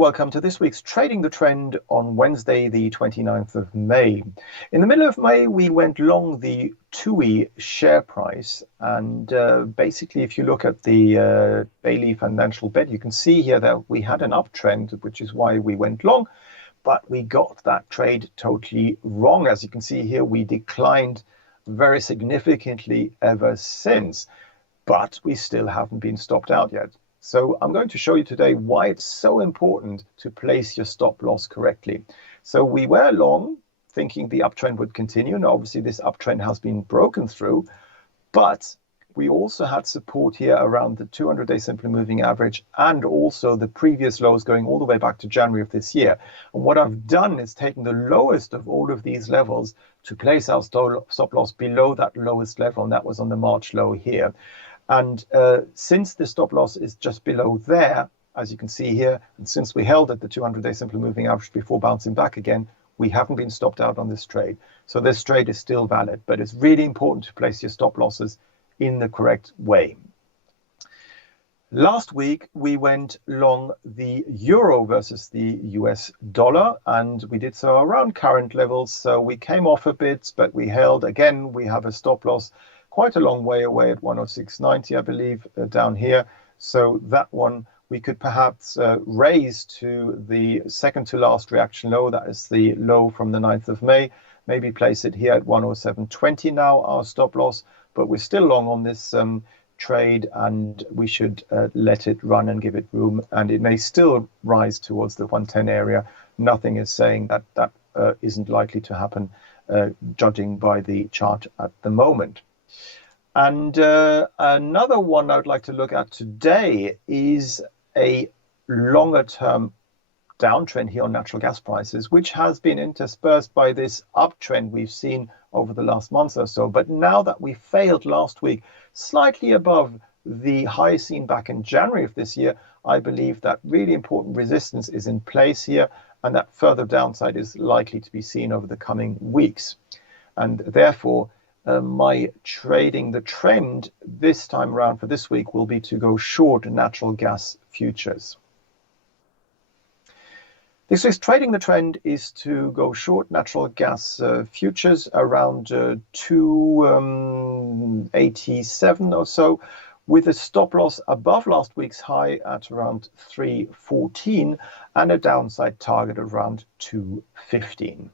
welcome to this week's Trading the Trend on Wednesday, the 29th of May. In the middle of May, we went long the TUI share price. And basically, if you look at the daily financial bed, you can see here that we had an uptrend, which is why we went long. But we got that trade totally wrong. As you can see here, we declined very significantly ever since. But we still haven't been stopped out yet. So I'm going to show you today why it's so important to place your stop loss correctly. So we were long, thinking the uptrend would continue. And obviously this uptrend has been broken through, but we also had support here around the 200-day simply moving average and also the previous lows going all the way back to January of this year. And what I've done is taken the lowest of all of these levels to place our stop loss below that lowest level, and that was on the March low here. And since the stop loss is just below there, as you can see here, and since we held at the 200-day simply moving average before bouncing back again, we haven't been stopped out on this trade. So this trade is still valid, but it's really important to place your stop losses in the correct way. Last week, we went long the euro versus the US dollar, and we did so around current levels. So we came off a bit, but we held. Again, we have a stop loss quite a long way away at 106.90, I believe, down here. So that one we could perhaps raise to the second to last reaction low. That is the low from the 9th of May. Maybe place it here at 107.20 now, our stop loss. But we're still long on this trade, and we should let it run and give it room. And it may still rise towards the 110 area. Nothing is saying that that isn't likely to happen, judging by the chart at the moment. And another one I would like to look at today is a longer term downtrend here on natural gas prices, which has been interspersed by this uptrend we've seen over the last month or so. But now that we failed last week, slightly above the high seen back in January of this year, I believe that really important resistance is in place here, and that further downside is likely to be seen over the coming weeks. And therefore, my trading the trend this time around for this week will be to go short natural gas futures. This week's trading the trend is to go short natural gas futures around 287 or so, with a stop loss above last week's high at around 314 and a downside target around 215.